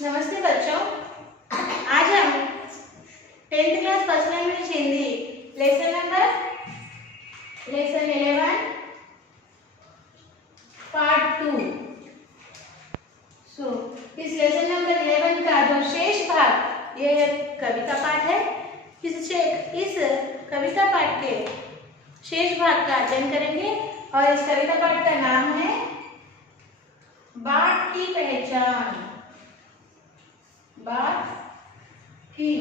नमस्ते बच्चों, आज हम 10th class first language Hindi lesson 11 part 2। इस लेसन नंबर 11 का जो शेष भाग ये कविता पाठ है। इस कविता पाठ के शेष भाग का अध्ययन करेंगे और इस कविता पाठ का नाम है बाट की पहचान। बाट की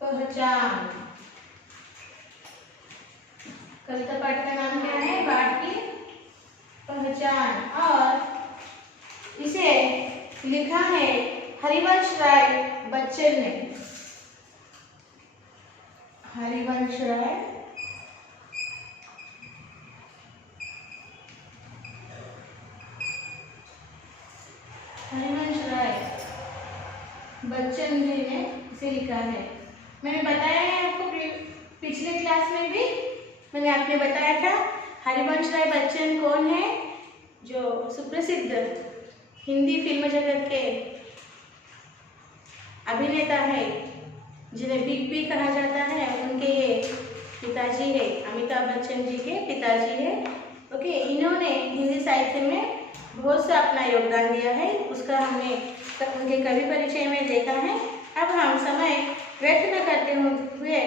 पहचान। कविता पाठ का नाम क्या है? बाट की पहचान। और इसे लिखा है हरिवंश राय बच्चन ने। हरिवंश राय बच्चन जी ने इसे लिखा है। मैंने बताया है आपको पिछले क्लास में भी मैंने आपने बताया था हरिवंश राय बच्चन कौन है, जो सुप्रसिद्ध हिंदी फिल्म जगत के अभिनेता है, जिन्हें बिग बी कहा जाता है। उनके ये पिताजी है, अमिताभ बच्चन जी के पिताजी है। ओके, इन्होंने हिंदी साहित्य में बहुत सा अपना योगदान दिया है, उसका हमने उनके कवि परिचय में देखा है। अब हम समय व्यर्थ न करते हुए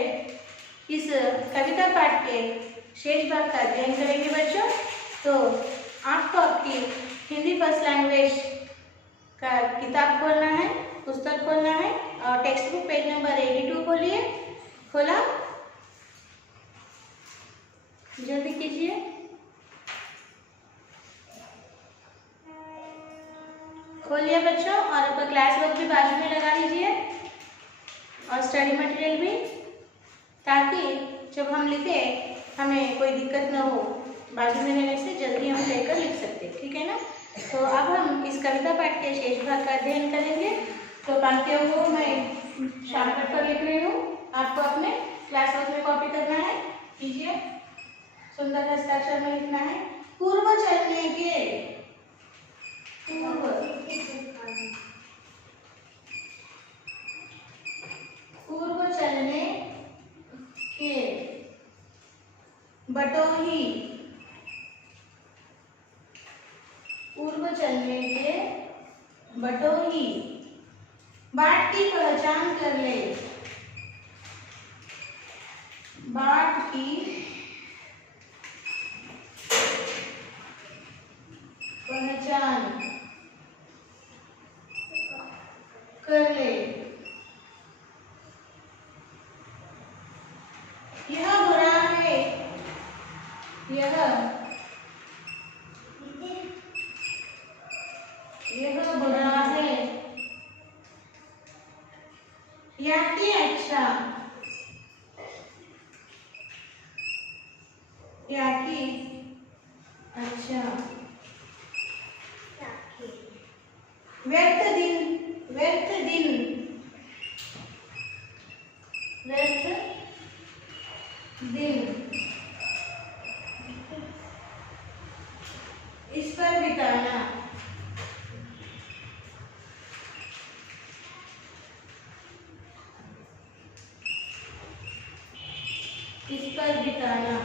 इस कविता पाठ के शेष भाग का अध्ययन करेंगे बच्चों। तो आपको आपकी हिंदी फर्स्ट लैंग्वेज का किताब खोलना है, पुस्तक खोलना है और टेक्स्ट बुक पेज नंबर 82 खोलिए। खोला? जल्दी कीजिए। खोल लिया बच्चों, और आपका क्लास वर्क भी बाजू में लगा लीजिए और स्टडी मटेरियल भी, ताकि जब हम लिखे हमें कोई दिक्कत न हो। बाजू में लेने से जल्दी हम लेकर लिख सकते, ठीक है ना। तो अब हम इस कविता पाठ के शेष भाग का अध्ययन करेंगे। तो पंक्तियों को मैं शॉर्टकट पर लिख रही हूँ, आपको अपने क्लास वर्क में कॉपी करना है। कीजिए, सुंदर हस्ताक्षर में लिखना है। पूर्व चलने के पूर्व चलने के बटोही। पूर्व चलने के बटोही। बाट की पहचान कर ले। बाट की पहचान कर ले। यह बुरा है। यह बुरा है। याकी अच्छा। याकी अच्छा। व्यर्थ दिन। व्यर्थ दिन। व्यर्थ दिन। इस पर बिताना। इस पर बिताना।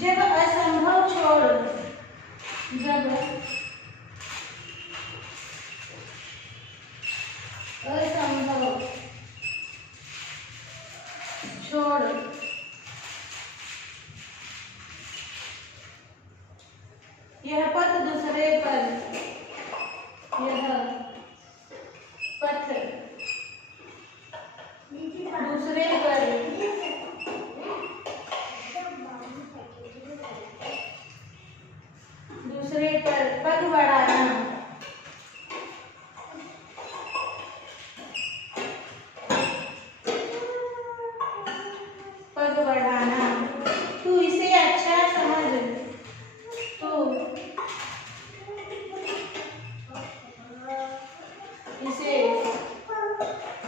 जब असंभव छोड़। जब असंभव छोड़। यह पथ दूसरे पर। यह पथ दूसरे पर। दूसरे पर पग बढ़ाना। पग बढ़ाना। तू इसे अच्छा समझ। तू इसे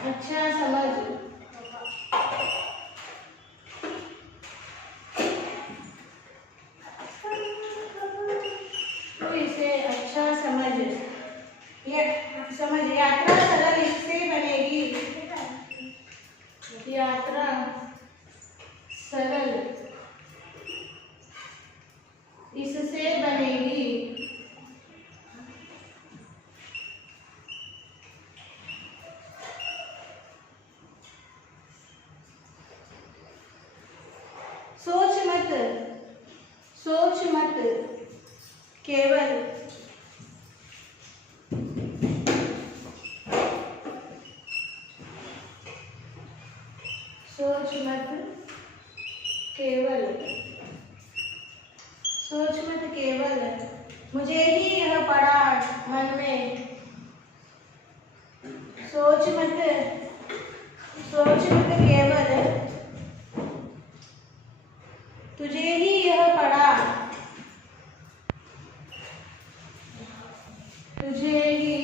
अच्छा समझ। सोच मत, केवल सोच मत, केवल सोच मत, केवल मुझे ही यह पड़ा मन में। सोच मत केवल तुझे ही यह पड़ा, तुझे ही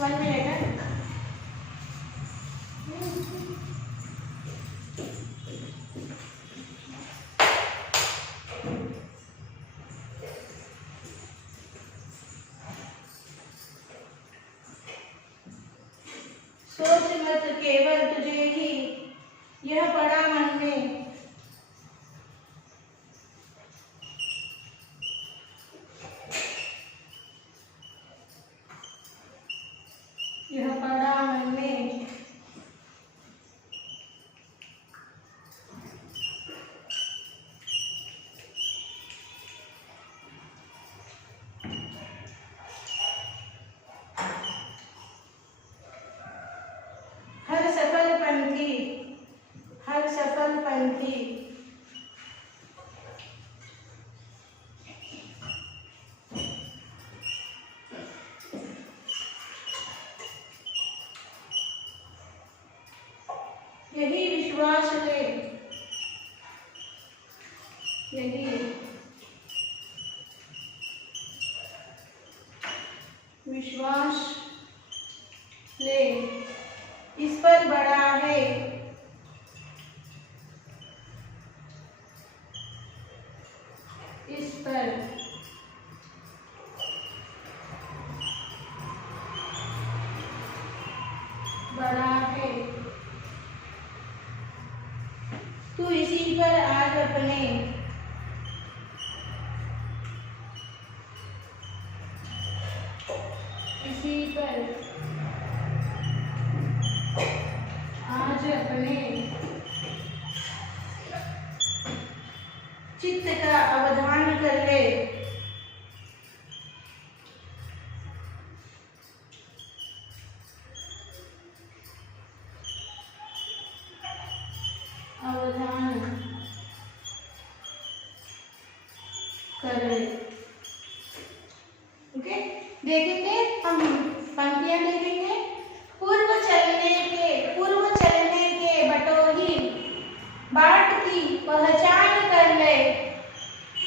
1 मिनट। सोच मत केवल तुझे ही यह पड़ा मन में। यह पड़ा मन में, हर सफल पंथी, हर सफल पंथी यही विश्वास ले, यही विश्वास ले, इस पर बड़ा है, इस पर बड़ा है। तू इसी पर आज अपने, इसी पर आज अपने चित्त का अवधान कर ले। अवधान कर ले। ओके, देखेंगे हम पंक्तियां देखेंगे। पूर्व चलने के बटोही बाट की पहचान कर ले।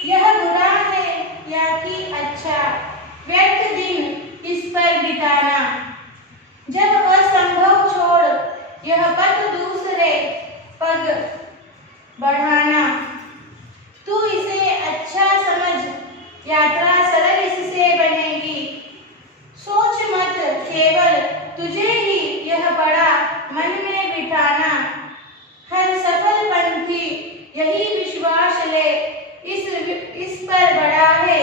यह बुरा है या कि अच्छा, व्यर्थ दिन इस पर बिताना। जब असंभव छोड़ यह पथ दूसरे पग बढ़ाना। तू इसे अच्छा समझ, यात्रा सरल इससे बनेगी। सोच मत केवल तुझे ही यह पड़ा मन में बिठाना। हर सफल पंथी यही विश्वास ले, इस पर बड़ा है।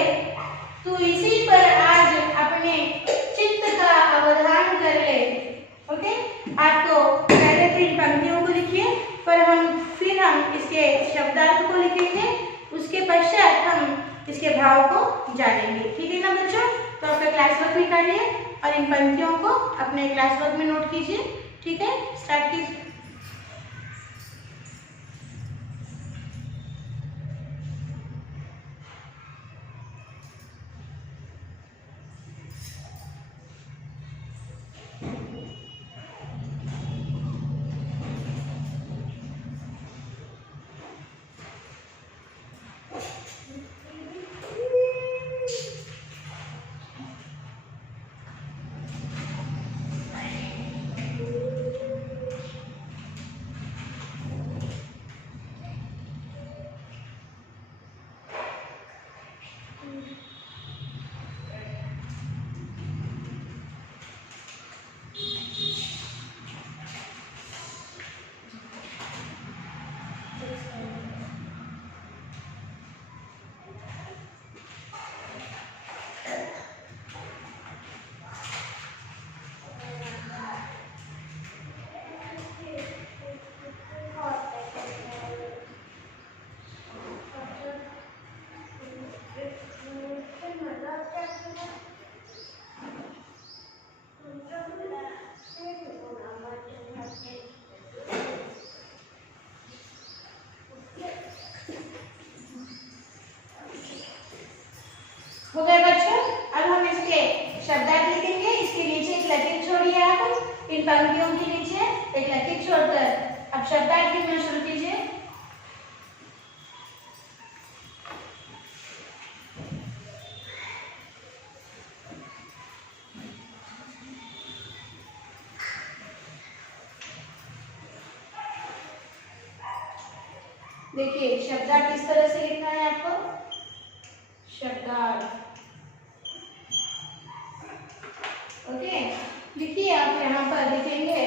तू इसी पर आज अपने चित्त का अवधान कर ले। ओके, आपको पहले 3 पंक्तियों को लिखिए, फिर हम इसके शब्दार्थ को लिखेंगे, उसके पश्चात हम इसके भाव को जानेंगे। ठीक है ना बच्चों? तो आपका क्लास वर्क निकालिए और इन पंक्तियों को अपने क्लास वर्क में नोट कीजिए। ठीक है, स्टार्ट कीजिए। इन पंक्तियों के नीचे एक लकीर छोड़कर अब शब्दार्थ लिखना शुरू कीजिए। देखिए शब्दार्थ किस तरह से लिखना है आपको। शब्दार्थ ओके, लिखिए आप यहाँ पर लिखेंगे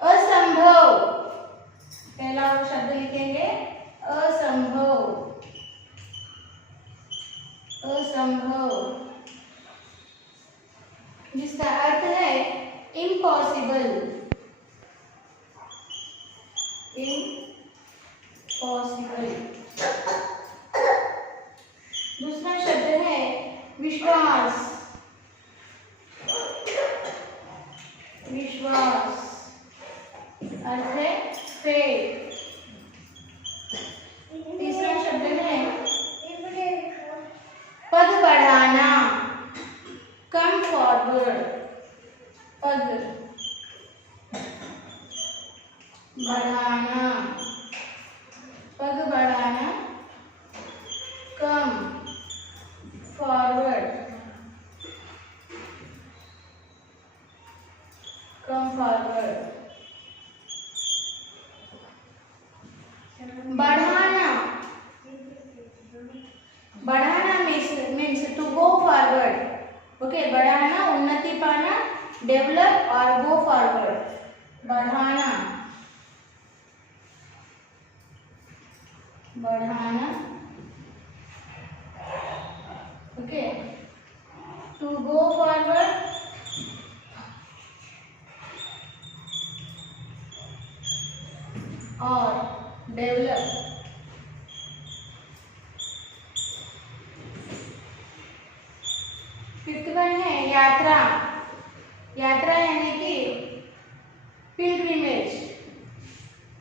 असंभव। पहला शब्द लिखेंगे असंभव। असंभव जिसका अर्थ है इम्पॉसिबल। इम्पॉसिबल। दूसरा शब्द है विश्वास। विश्वास अर्थ है फेथ। तीसरा शब्द है पद बढ़ाना, कम फॉरवर्ड। पद बढ़ाना, पद बढ़ाना, कम फॉरवर्ड। कम फॉरवर्ड। बढ़ाना, बढ़ाना means to go forward. Okay, बढ़ाना उन्नति पाना, डेवलप और गो फॉरवर्ड। बढ़ाना, बढ़ाना ओके, टू गो फॉरवर्ड और डेवलप। फिफ्थ वन है यात्रा। यात्रा यानी कि पिलग्रिमेज।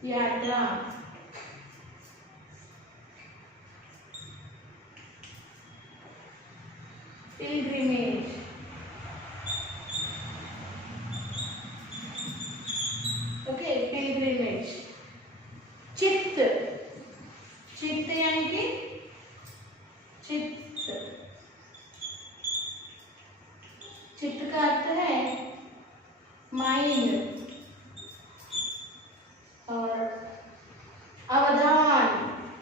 यात्रा, पिलग्रिमेज। Okay, pilgrimage. चित्त, चित्त यानी कि चित्त। चित्त का अर्थ है माइंड। और अवधान,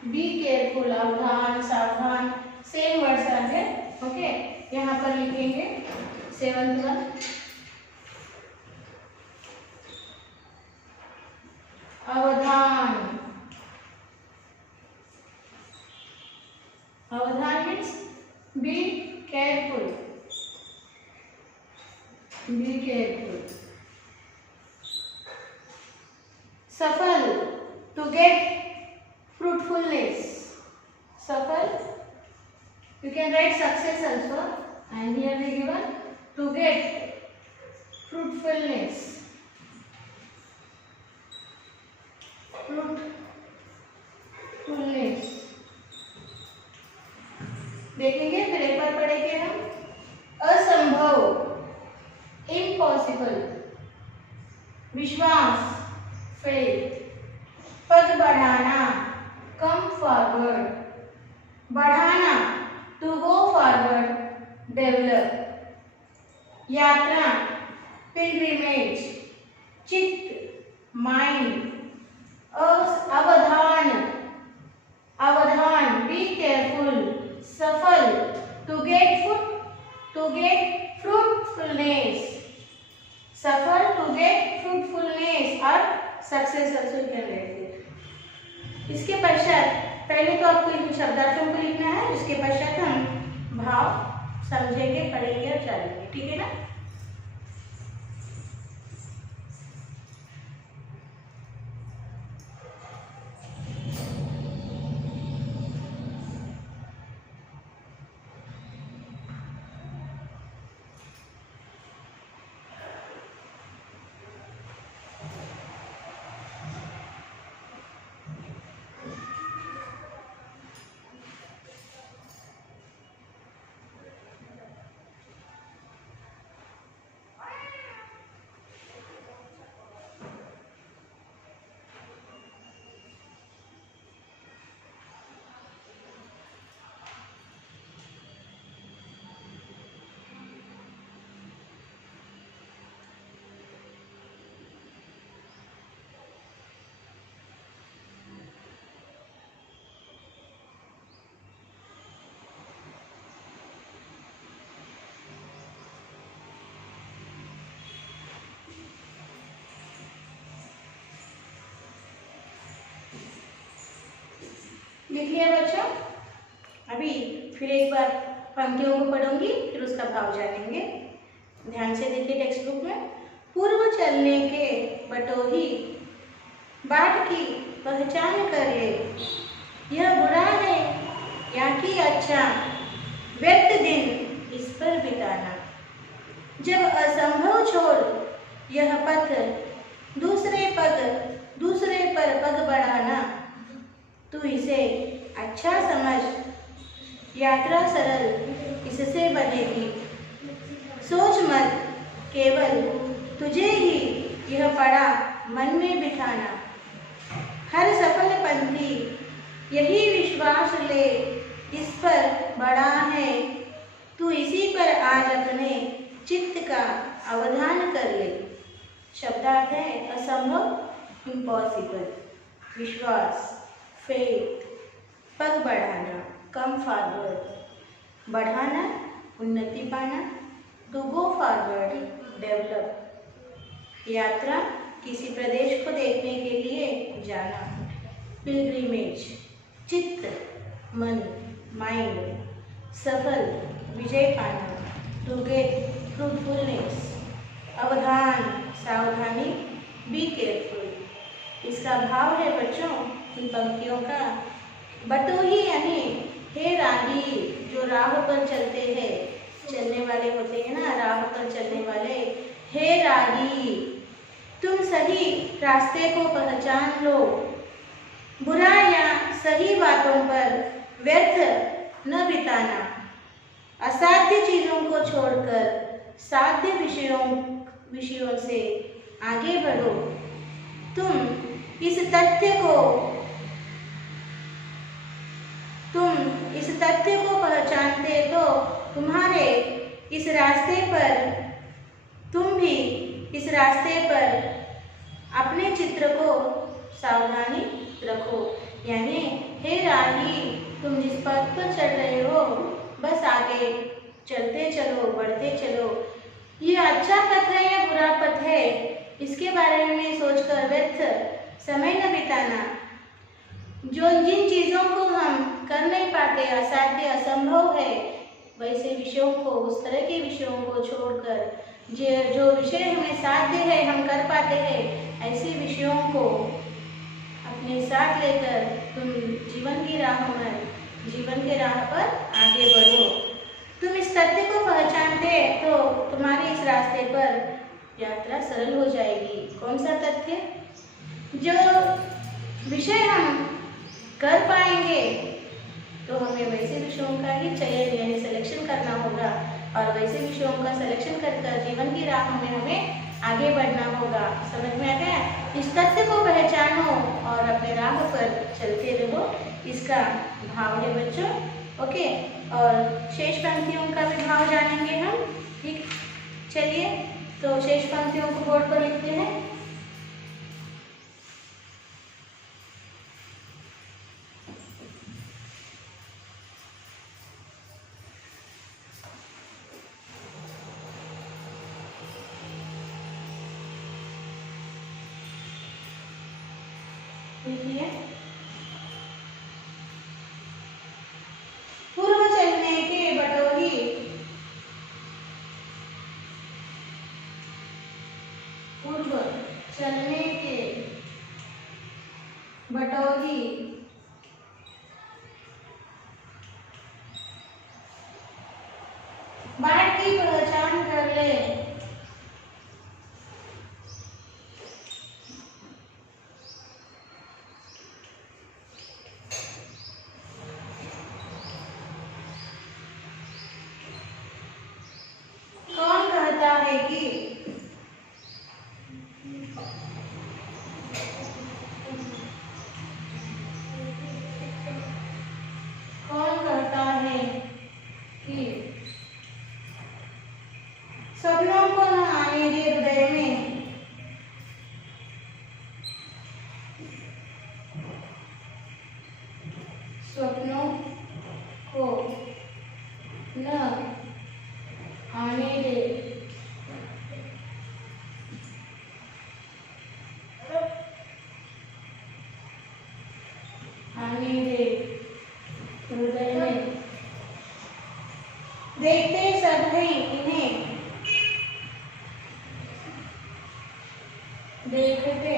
बी केयरफुल। अवधान, सावधान सेम वर्ड्स आ गए। ओके, यहाँ पर लिखेंगे सेवंथ वन अवधान। अवधान means be careful. Be careful. सफल, to get fruitfulness. Suffer, you can write success also, and here we given to get fruitfulness. Fruitfulness देखेंगे, फिर एक बार पढ़ेंगे हम। असंभव, इम्पॉसिबल। विश्वास, फेथ। पद बढ़ाना, कम फॉरवर्ड। बढ़ाना, टू गो फॉरवर्ड, डेवलप। यात्रा, पिलग्रिमेज। चित्त, माइंड। अवधान, अवधान, बी केयरफुल। सफल, टू गेट फ्रूटफुलनेस। सफल, टू गेट फ्रूटफुलनेस और success also can write it. इसके पश्चात पहले तो आपको इन शब्दार्थों को लिखना है, उसके पश्चात हम भाव समझेंगे, पढ़ेंगे और चलेंगे। ठीक है ना। लिख लिया बच्चों? अभी फिर एक बार पंक्तियों को पढ़ूंगी, फिर उसका भाव जानेंगे। ध्यान से देखिए टेक्स्ट बुक में। पूर्व चलने के बटोही बाट की पहचान कर ले, यह बुरा है या कि अच्छा, व्यर्थ दिन इस पर बिताना। जब असंभव छोड़ यह पथ दूसरे पर पग बढ़ाना, तू इसे अच्छा समझ, यात्रा सरल इससे बनेगी। सोच मत, केवल तुझे ही यह पड़ा मन में बिठाना। हर सफल पंथी यही विश्वास ले, इस पर बड़ा है, तू इसी पर आज अपने चित्त का अवधान कर ले। शब्दार्थ है असंभव, इम्पॉसिबल, विश्वास, फेथ, पग बढ़ाना, कम फॉरवर्ड, बढ़ाना, उन्नति पाना, टू गो फॉरवर्ड, डेवलप, यात्रा, किसी प्रदेश को देखने के लिए जाना, पिलग्रिमेज, चित्त, मन, माइंड, सफल, विजय पाना, टू गेट फ्रूटफुलनेस, अवधान, सावधानी, बी केयरफुल। इसका भाव है बच्चों इन पंक्तियों का, बटोही यानी हे राही, जो राह पर चलते हैं, चलने वाले होते हैं ना, राह पर चलने वाले। हे राही, तुम सही रास्ते को पहचान लो, बुरा या सही बातों पर व्यर्थ न बिताना। असाध्य चीजों को छोड़कर साध्य विषयों से आगे बढ़ो। तुम इस तथ्य को पहचानते तो तुम्हारे इस रास्ते पर, तुम भी इस रास्ते पर अपने चित्र को सावधानी रखो। यानी हे राही, तुम जिस पथ पर चल रहे हो, बस आगे चलते चलो, बढ़ते चलो। ये अच्छा पथ है या बुरा पथ है, इसके बारे में सोचकर व्यर्थ समय न बिताना। जिन चीज़ों को हम कर नहीं पाते, असाध्य, असंभव है, वैसे विषयों को, उस तरह के विषयों को छोड़कर जो विषय हमें साध्य है, हम कर पाते हैं, ऐसे विषयों को अपने साथ लेकर तुम जीवन के राह पर आगे बढ़ो। तुम इस तथ्य को पहचानते तो तुम्हारे इस रास्ते पर यात्रा सरल हो जाएगी। कौन सा तथ्य? जो विषय हम कर पाएंगे तो हमें वैसे विषयों का ही चयन यानी सिलेक्शन करना होगा, और वैसे विषयों का सिलेक्शन कर जीवन की राह में हमें आगे बढ़ना होगा। समझ में आ गया? इस तथ्य को पहचानो और अपने राह पर चलते रहो, इसका भाव है बच्चों। ओके, और शेष पंक्तियों का भी भाव जानेंगे हम। ठीक, चलिए तो शेष पंक्तियों को बोर्ड पर लिखते हैं। देखिए, पूर्व चलने के बटोही, पूर्व चलने के बटोही बाट की पहचान कर ले, है कि थे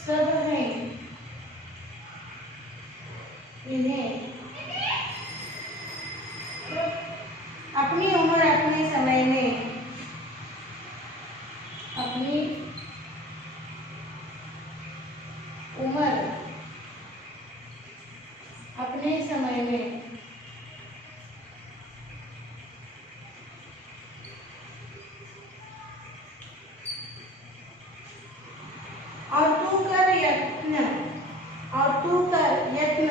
सब हैं इन्हें अपनी उम्र अपने समय में, अपनी उम्र अपने समय में और तू कर यत्न, और तू कर यत्न,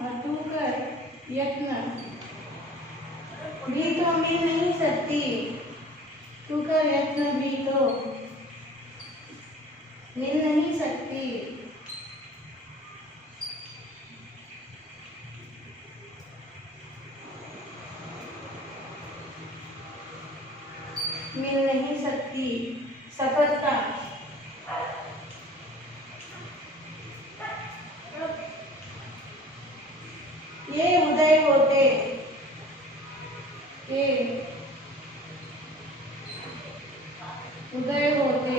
और तू कर यत्न भी तो मिल नहीं सकती, तू कर यत्न भी तो मिल नहीं सकती। मिल नहीं सकती सफलता, ये उदय होते, ये उदय होते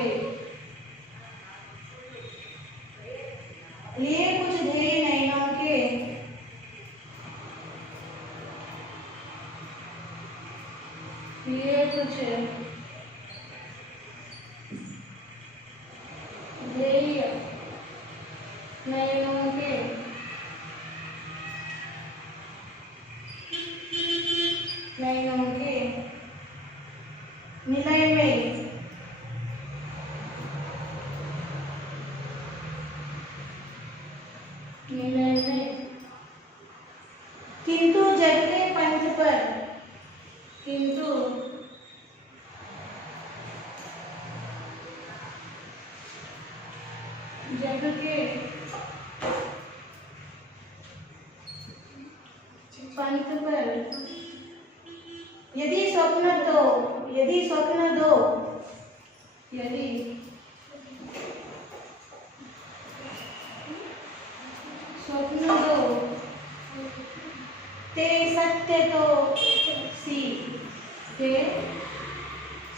लिए कुछ ध्येय नयनों के, लिए कुछ ध्येय नयनों के, नयनों के निलय में, निलय में, किंतु जग के पंथ पर, किंतु जग के पंथ पर यदि स्वप्न दो, यदि स्वप्न दो, यदि स्वप्न दो ते सत्य तो सी, ते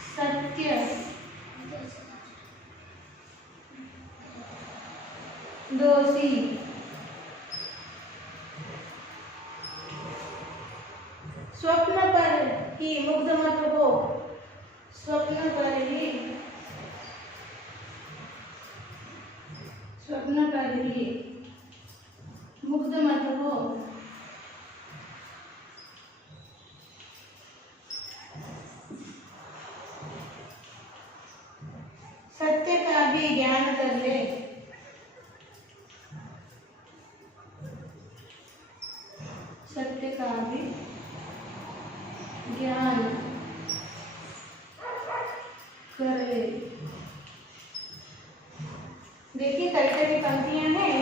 सत्य दोषी, स्वप्न पर ही मुग्ध मत हो, स्वप्न पर ही, स्वप्न पर ही मुग्ध मत हो, सत्य का भी ज्ञान कर ले, सत्य का भी ज्ञान कर ले। देखिए कई कई पंक्तियां हैं।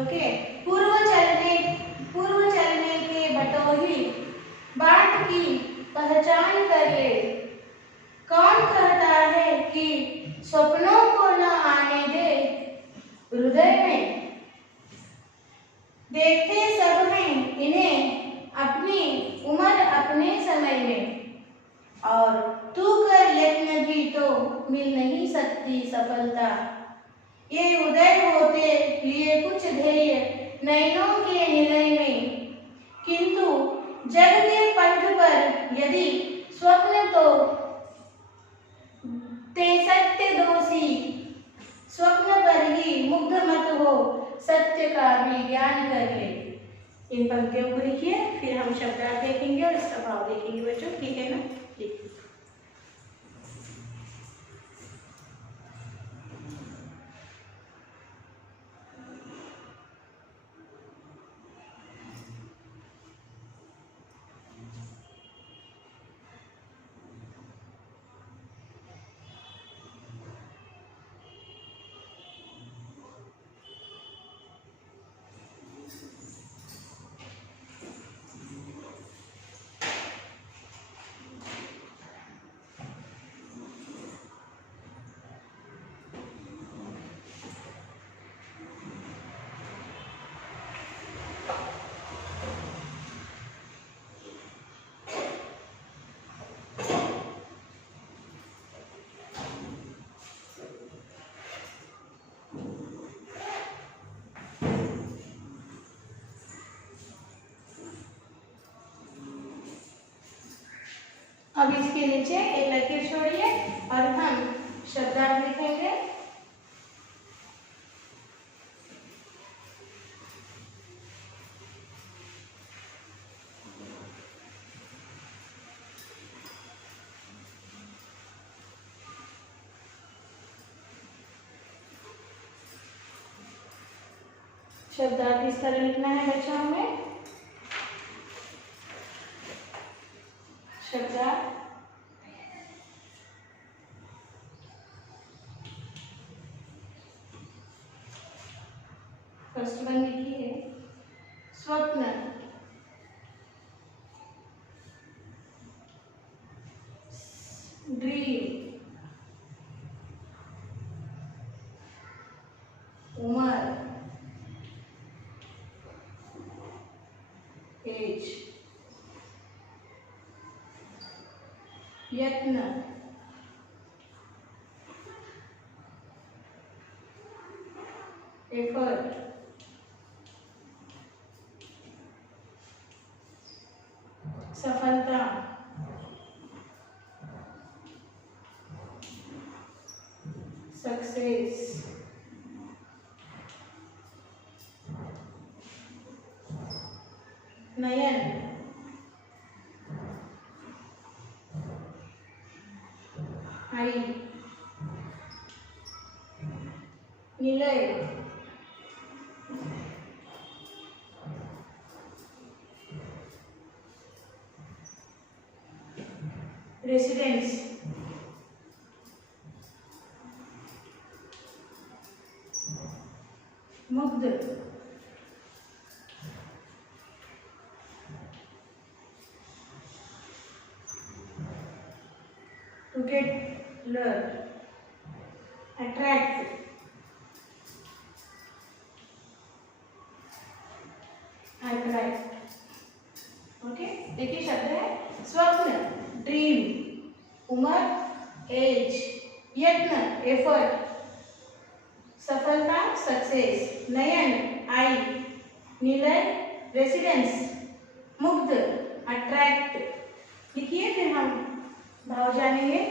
ओके, पूर्व चलने के बटोही बाट की पहचान कर ले। कौन कहता है कि स्वप्नों को न आने दे हृदय में, देखते सब हैं इन्हें अपनी उम्र अपने समय में, और तू कर यत्न भी तो मिल नहीं सकती सफलता। ये उदय होते लिए कुछ ध्येय नयनों के निलय में, किंतु जग के पंथ पर यदि स्वप्न तो ते सत्य दोषी, स्वप्न पर ही मुग्ध मत हो, सत्य का भी ज्ञान कर ले। इन पंक्तियों को लिखिए, फिर हम शब्दार्थ देखेंगे और स्वभाव देखेंगे बच्चों, ठीक है ना? ठीक। अब इसके नीचे एक लकीर छोड़िए और हम शब्दार्थ लिखेंगे। शब्दार्थ इस तरह लिखना है बच्चों हमें। शब्दार्थ फर्स्ट वन लिखिए स्वप्न, ड्रीम, उमर, एज, यत्न, एफर्ट, सफलता, सक्सेस, नयन, आई, निलय, रेसिडेंस, मुग्ध, to get learn, attract, attract. Okay, देखिए शब्द है स्वप्न, ड्रीम, उमर, एज, यत्न, एफर्ट, सफलता, सक्सेस, नयन, आई, निलय, रेसिडेंस, मुग्ध, अट्रैक्ट। लिखिए फिर हम भाव जानेंगे।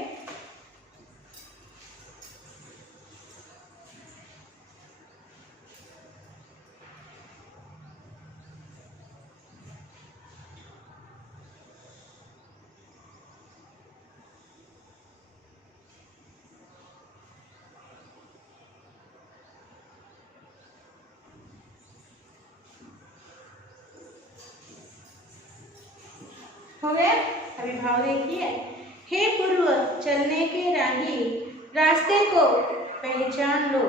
हो गया? अभी भाव देखिए। हे पूर्व चलने के राही, रास्ते को पहचान लो।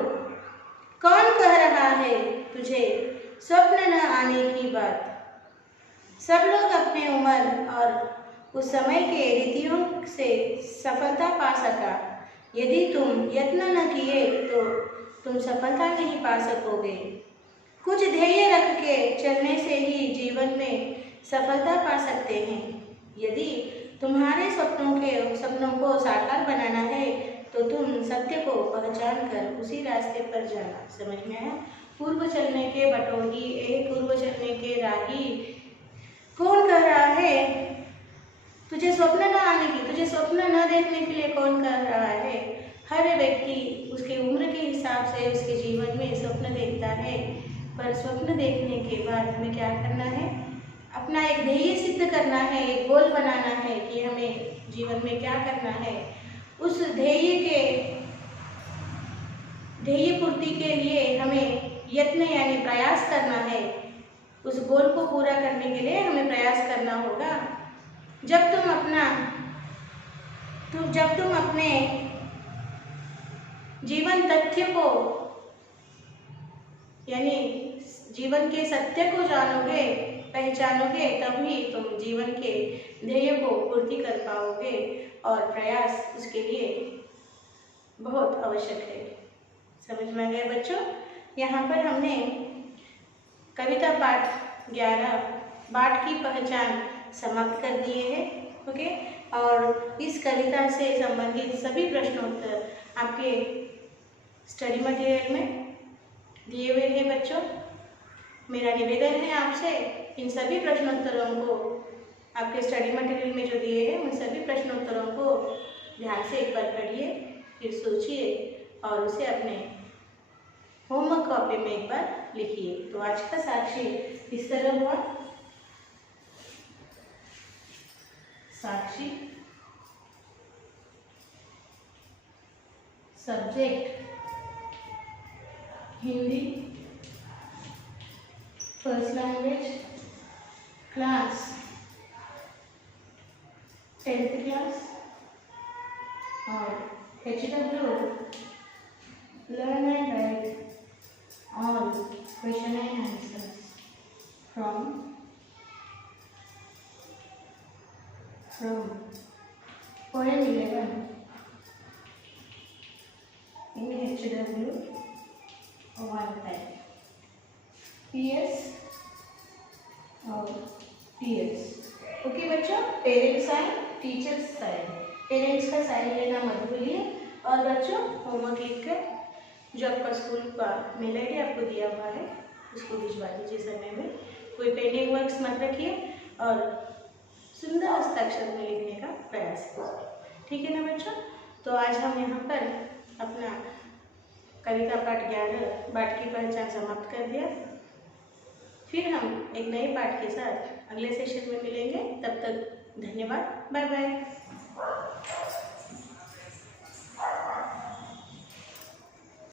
कौन कह रहा है तुझे स्वप्न न आने की बात। सब लोग अपने उम्र और उस समय के रीतियों से सफलता पा सका। यदि तुम यत्न न किए तो तुम सफलता नहीं पा सकोगे। कुछ ध्येय रख के चलने से ही जीवन में सफलता पा सकते हैं। यदि तुम्हारे सपनों को साकार बनाना है तो तुम सत्य को पहचान कर उसी रास्ते पर जाना। समझ में आया? पूर्व चलने के बटोही, पूर्व चलने के राही, कौन कह रहा है तुझे स्वप्न न आने की, तुझे स्वप्न न देखने के लिए कौन कह रहा है। हर व्यक्ति उसके उम्र के हिसाब से उसके जीवन में स्वप्न देखता है, पर स्वप्न देखने के बाद हमें क्या करना है, अपना एक ध्येय सिद्ध करना है, एक गोल बनाना है कि हमें जीवन में क्या करना है। उस ध्येय पूर्ति के लिए हमें यत्न यानी प्रयास करना है। उस गोल को पूरा करने के लिए हमें प्रयास करना होगा। जब तुम अपने जीवन तथ्य को यानी जीवन के सत्य को जानोगे, पहचानोगे, तभी तुम जीवन के ध्येय को पूर्ति कर पाओगे और प्रयास उसके लिए बहुत आवश्यक है। समझ में आ गया बच्चों? यहाँ पर हमने कविता पाठ 11 बाट की पहचान समाप्त कर दिए हैं। ओके, और इस कविता से संबंधित सभी प्रश्नोत्तर आपके स्टडी मटेरियल में दिए हुए हैं बच्चों। मेरा निवेदन है आपसे इन सभी प्रश्नोत्तरों को आपके स्टडी मटेरियल में जो दिए हैं उन सभी प्रश्नोत्तरों को ध्यान से एक बार पढ़िए, फिर सोचिए और उसे अपने होमवर्क कॉपी में एक बार लिखिए। तो आज का साक्षी इस तरह हुआ। साक्षी subject Hindi, first language, class 10th class, और HW learn and write all question and answers from poem 11 in HW one time. PS और PS। ओके बच्चों, parents sign, teachers sign. Parents का साइन लेना मत भूलिए। और बच्चों होमवर्क लिखकर जो आपका स्कूल का मेल ID आपको दिया हुआ है उसको भिजवा दीजिए समय में। कोई पेंडिंग वर्क्स मत रखिए और सुंदर हस्ताक्षर में लिखने का प्रयास कीजिए। ठीक है ना बच्चों? तो आज हम यहाँ पर अपना कविता पाठ 11 बाट की पहचान समाप्त कर दिया। फिर हम एक नए पाठ के साथ अगले सेशन में मिलेंगे। तब तक धन्यवाद, बाय बाय।